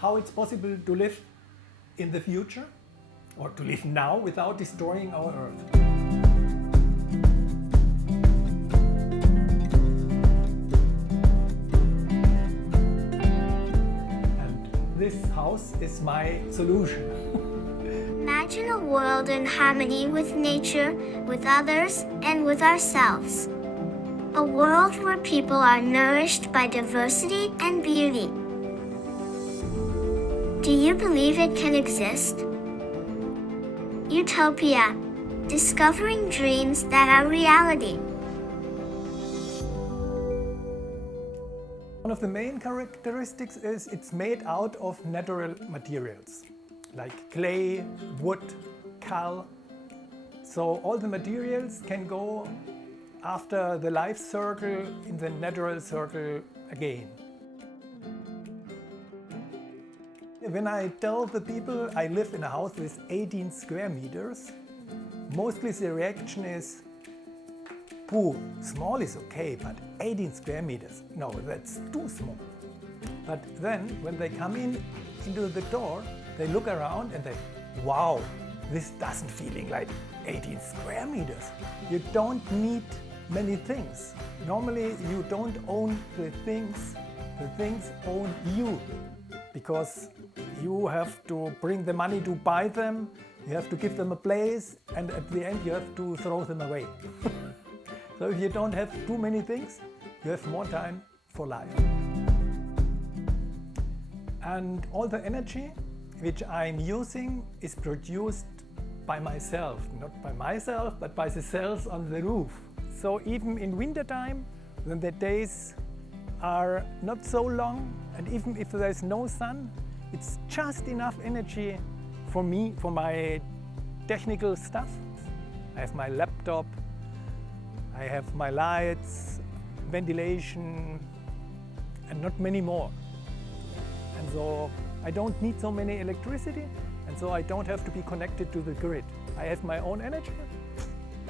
How it's possible to live in the future or to live now without destroying our Earth. And this house is my solution. Imagine a world in harmony with nature, with others, and with ourselves. A world where people are nourished by diversity and beauty. Do you believe it can exist? Utopia. Discovering dreams that are reality. One of the main characteristics is it's made out of natural materials, like clay, wood, cal. So all the materials can go after the life circle in the natural circle again. When I tell the people I live in a house with 18 square meters, mostly the reaction is, "Pooh, small is okay, but 18 square meters, no, that's too small." But then, when they come into the door, they look around and they, "Wow, this doesn't feeling like 18 square meters." You don't need many things. Normally, you don't own the things own you. Because you have to bring the money to buy them, you have to give them a place, and at the end you have to throw them away. So if you don't have too many things, you have more time for life. And all the energy which I'm using is produced by myself. Not by myself, but by the cells on the roof. So even in winter time, when the days are not so long, and even if there's no sun, it's just enough energy for me, for my technical stuff. I have my laptop, I have my lights, ventilation, and not many more. And so I don't need so many electricity, and so I don't have to be connected to the grid. I have my own energy.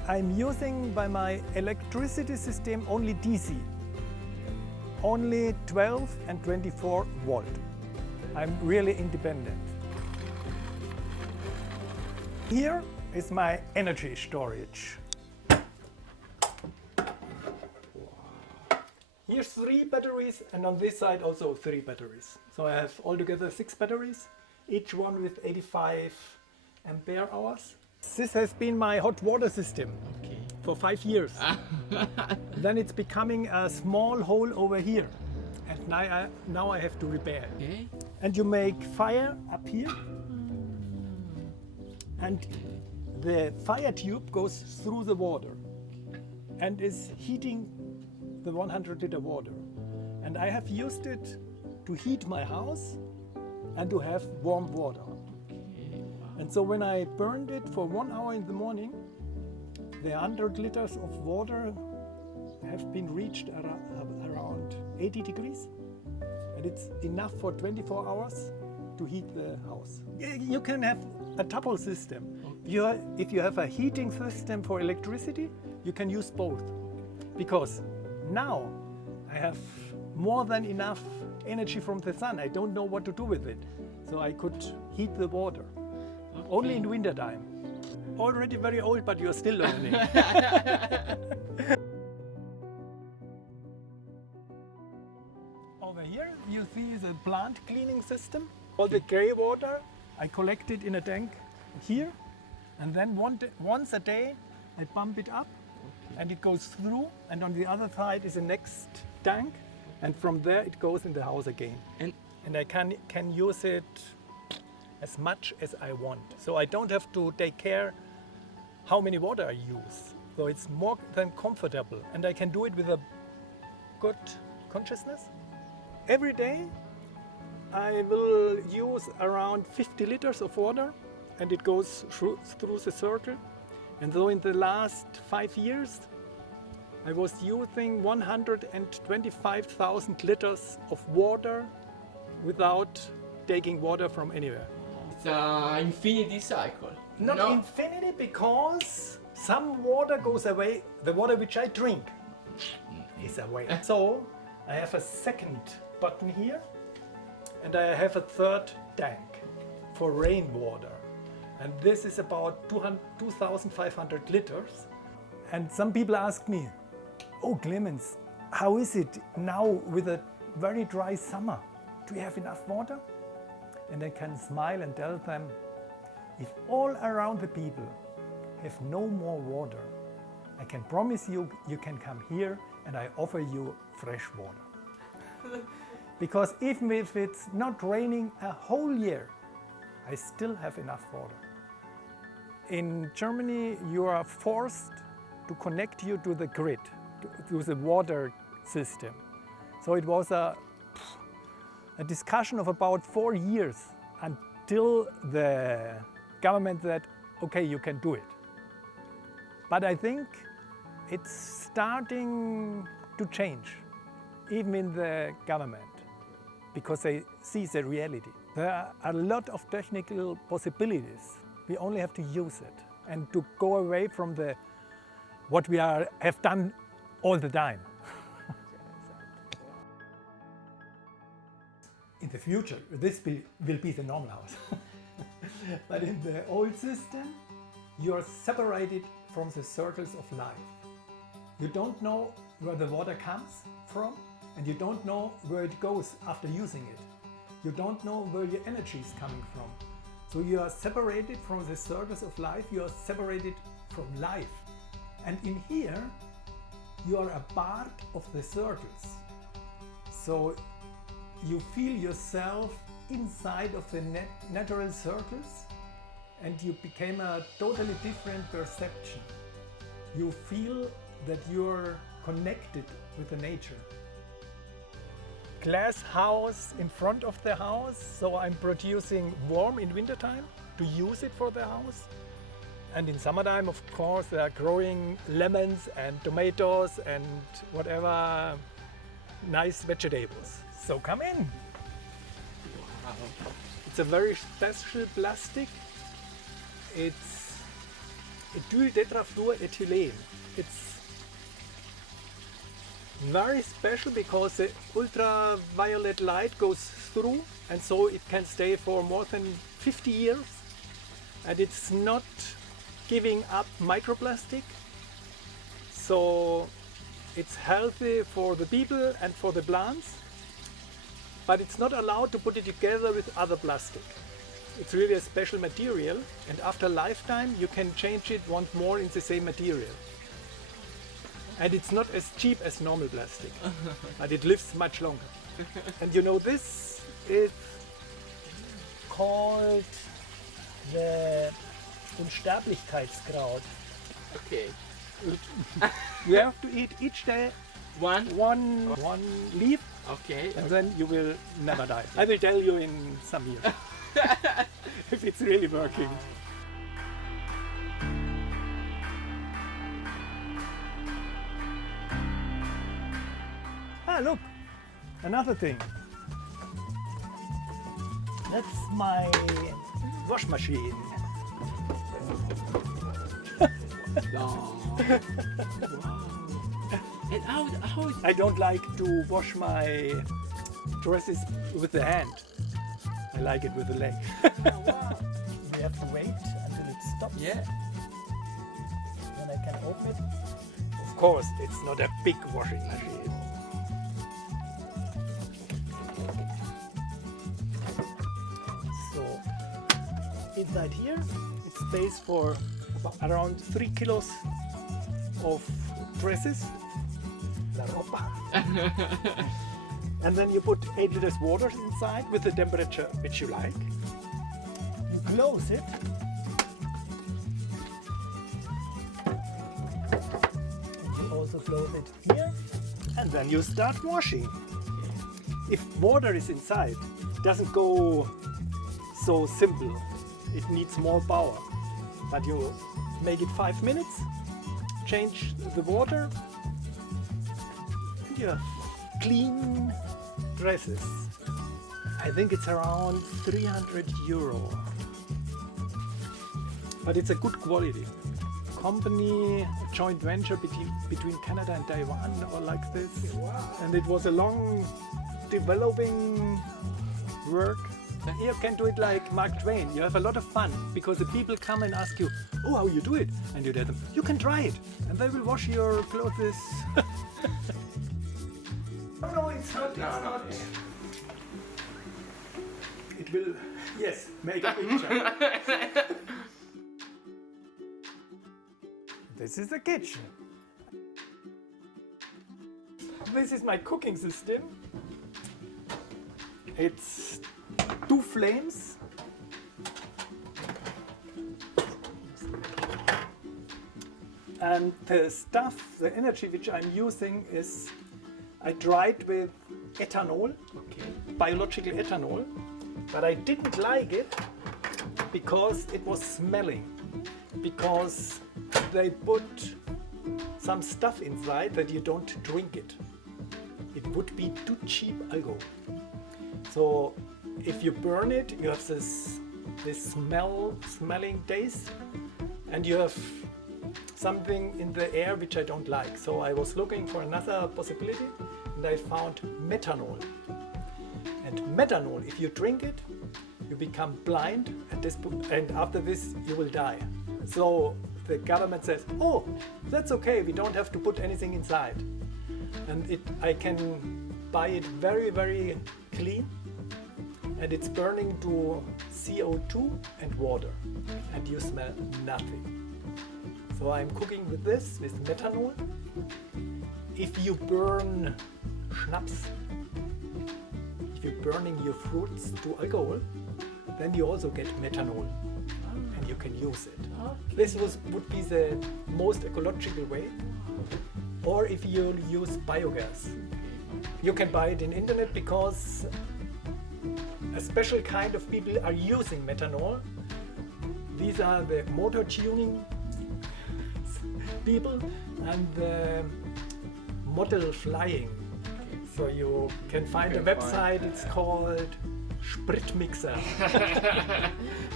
I'm using by my electricity system only DC. Only 12 and 24 volt. I'm really independent. Here is my energy storage. Here's 3 batteries, and on this side also 3 batteries. So I have altogether 6 batteries, each one with 85 ampere hours. This has been my hot water system. For 5 years. Then it's becoming a small hole over here, and now I have to repair it. Okay. And you make fire up here, and the fire tube goes through the water and is heating the 100-liter water. And I have used it to heat my house and to have warm water. Okay. And so when I burned it for 1 hour in the morning, the 100 liters of water have been reached around 80 degrees, and it's enough for 24 hours to heat the house. You can have a double system. If you have a heating system for electricity, you can use both. Because now I have more than enough energy from the sun. I don't know what to do with it. So I could heat the water. Okay. Only in winter time. Already very old, but you're still learning. Over here you see the plant cleaning system. All the grey water I collect it in a tank here, and then once a day I pump it up, and it goes through, and on the other side is the next tank, and from there it goes in the house again. And I can use it as much as I want. So I don't have to take care how many water I use. So it's more than comfortable, and I can do it with a good consciousness. Every day I will use around 50 liters of water, and it goes through the circle. And so in the last 5 years I was using 125,000 liters of water without taking water from anywhere. It's an infinity cycle. Not infinity, because some water goes away. The water which I drink is away. So I have a second button here, And I have a third tank for rainwater. And this is about 2,500 liters. And some people ask me, oh Klemens, how is it now with a very dry summer? Do you have enough water? And I can smile and tell them, if all around the people have no more water, I can promise you, you can come here and I offer you fresh water. Because even if it's not raining a whole year, I still have enough water. In Germany, you are forced to connect you to the grid, to the water system. So it was a discussion of about 4 years until the government said, okay, you can do it. But I think it's starting to change, even in the government, because they see the reality. There are a lot of technical possibilities. We only have to use it and to go away from what we have done all the time. In the future, this will be the normal house. But in the old system, you are separated from the circles of life. You don't know where the water comes from, and you don't know where it goes after using it. You don't know where your energy is coming from. So you are separated from the circles of life, you are separated from life. And in here, you are a part of the circles. So you feel yourself inside of the natural circles, and you became a totally different perception. You feel that you're connected with the nature. Glass house in front of the house, so I'm producing warm in wintertime to use it for the house. And in summertime, of course, they are growing lemons and tomatoes and whatever nice vegetables. So come in. Wow. It's a very special plastic. It's ethyl tetrafluoroethylene. It's very special because the ultraviolet light goes through, and so it can stay for more than 50 years. And it's not giving up microplastic. So it's healthy for the people and for the plants. But it's not allowed to put it together with other plastic. It's really a special material, and after lifetime you can change it once more in the same material. And it's not as cheap as normal plastic, but it lives much longer. And you know, this is called the Unsterblichkeitskraut. Okay. You have to eat each day One? one leaf, Okay. and then you will never die. I will tell you in some years if it's really working. Ah, look, another thing. That's my wash machine. Wow. And how I don't like to wash my dresses with the hand. I like it with the leg. wow. We have to wait until it stops. Yeah. Then I can open it. Of course, it's not a big washing machine. So inside here, it stays for around 3 kilos of dresses. La ropa. And then you put 8 liters water inside with the temperature which you like. You close it. And you also close it here. And then you start washing. If water is inside, it doesn't go so simple. It needs more power. But you make it 5 minutes, change the water, and you have clean dresses. I think it's around 300 euro. But it's a good quality. Company, a joint venture between Canada and Taiwan or like this. And it was a long developing work. You can do it like Mark Twain. You have a lot of fun because the people come and ask you, oh, how you do it? And you tell them, you can try it. And they will wash your clothes. No, it's not. It's not. It will, yes, make a picture. This is the kitchen. This is my cooking system. It's 2 flames. And the stuff, the energy which I'm using is, I tried with ethanol, biological ethanol, but I didn't like it because it was smelling. Because they put some stuff inside that you don't drink it. It would be too cheap alcohol. So if you burn it, you have this smelling taste, and you have something in the air which I don't like. So I was looking for another possibility, and I found methanol. And methanol, if you drink it, you become blind, and after this you will die. So the government says, oh, that's okay, we don't have to put anything inside. And I can buy it very, very clean, and it's burning to CO2 and water, and you smell nothing. So I'm cooking with this, with methanol. If you burn schnapps, if you're burning your fruits to alcohol, then you also get methanol, and you can use it. This would be the most ecological way. Or if you use biogas, you can buy it in internet because a special kind of people are using methanol. These are the motor tuning people and the model flying. So you can find a website, it's called Spritmixer.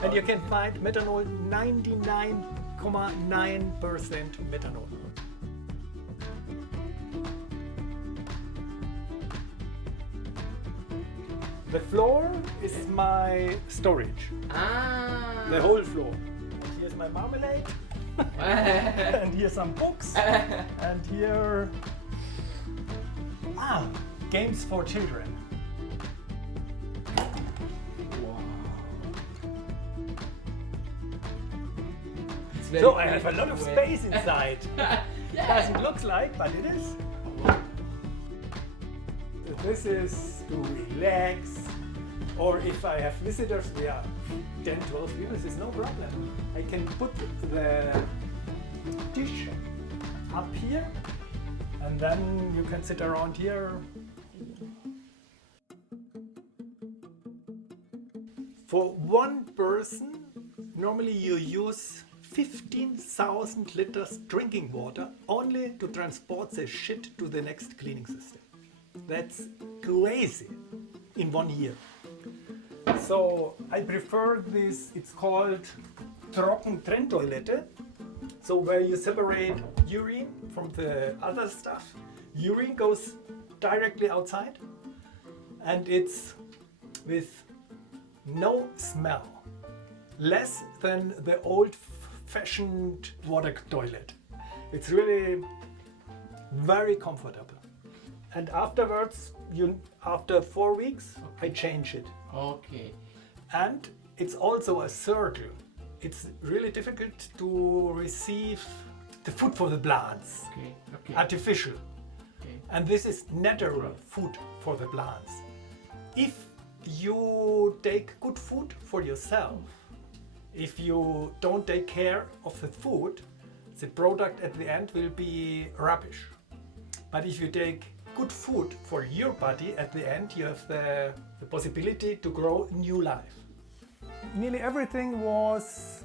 And you can find methanol, 99.9% methanol. The floor is my storage. The whole floor. And here's my marmalade. And here's some books. And here, games for children. So I have a lot of space inside. It doesn't look like, but it is. This is to relax, or if I have visitors, we are 10, 12 people, this is no problem. I can put the dish up here, and then you can sit around here. For one person, normally you use 15,000 liters drinking water only to transport the shit to the next cleaning system. That's crazy in 1 year. So I prefer this, it's called Trockentrenntoilette. So where you separate urine from the other stuff. Urine goes directly outside, and it's with no smell. Less than the old-fashioned water toilet. It's really very comfortable. And afterwards, after 4 weeks, I change it. Okay. And it's also a circle. It's really difficult to receive the food for the plants. Okay. Artificial. Okay. And this is natural food for the plants. If you take good food for yourself, if you don't take care of the food, the product at the end will be rubbish. But if you take good food for your body, at the end you have the possibility to grow new life. Nearly everything was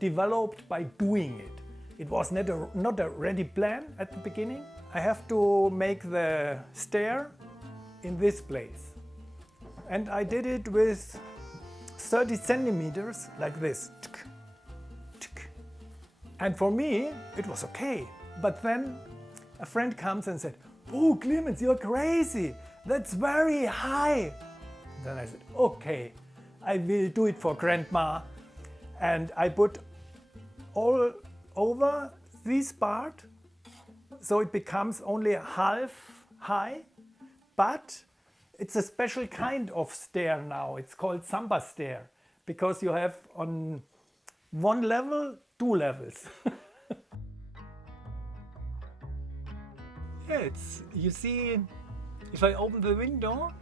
developed by doing it. It was not a ready plan at the beginning. I have to make the stair in this place. And I did it with 30 centimeters like this. And for me, it was okay. But then a friend comes and said, "Oh, Klemens, you're crazy. That's very high." Then I said, okay, I will do it for grandma. And I put all over this part, so it becomes only half high, but it's a special kind of stair now. It's called samba stair, because you have on one level, 2 levels. Yeah, you see, if I open the window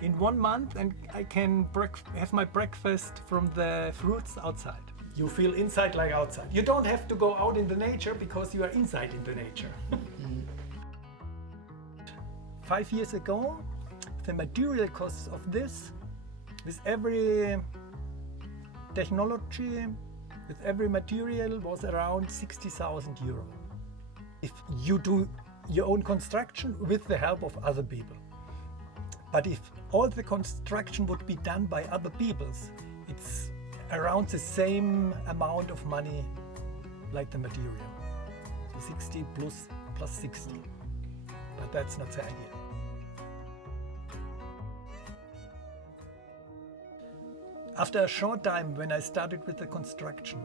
in 1 month, and I can have my breakfast from the fruits outside. You feel inside like outside. You don't have to go out in the nature because you are inside in the nature. 5 years ago, the material costs of this, with every technology, with every material, was around 60,000 euro. If you do your own construction with the help of other people. But if all the construction would be done by other peoples, it's around the same amount of money like the material. So 60 plus 60. But that's not the idea. After a short time, when I started with the construction,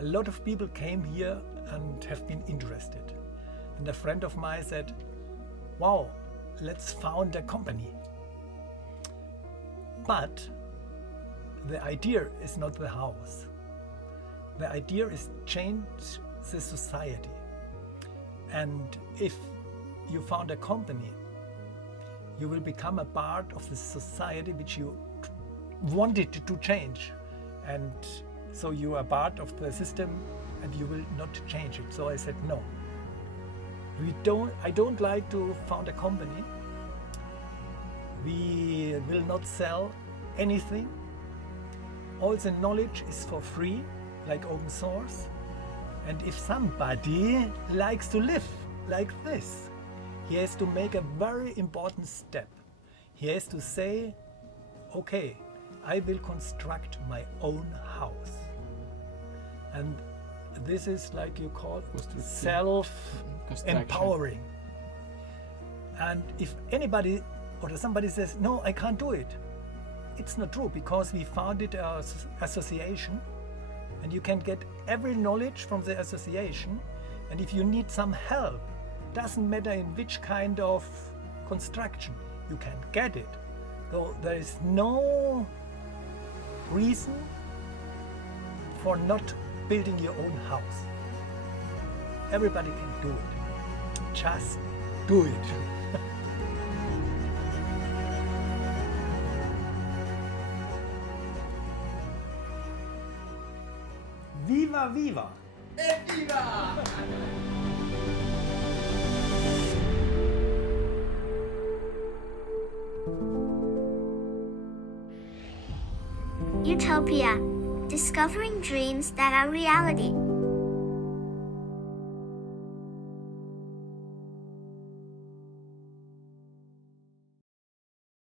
a lot of people came here and have been interested. And a friend of mine said, wow, let's found a company. But the idea is not the house. The idea is change the society. And if you found a company, you will become a part of the society which you wanted to change. And so you are part of the system and you will not change it. So I said, no. I don't like to found a company. We will not sell anything. All the knowledge is for free, like open source. And if somebody likes to live like this, he has to make a very important step. He has to say, okay, I will construct my own house. And this is like you call self-empowering. And if anybody or somebody says, no, I can't do it, it's not true, because we founded an association and you can get every knowledge from the association. And if you need some help, doesn't matter in which kind of construction, you can get it. So there is no reason for not building your own house. Everybody can do it. Just do it. Viva, viva! Evviva! Utopia. Discovering dreams that are reality.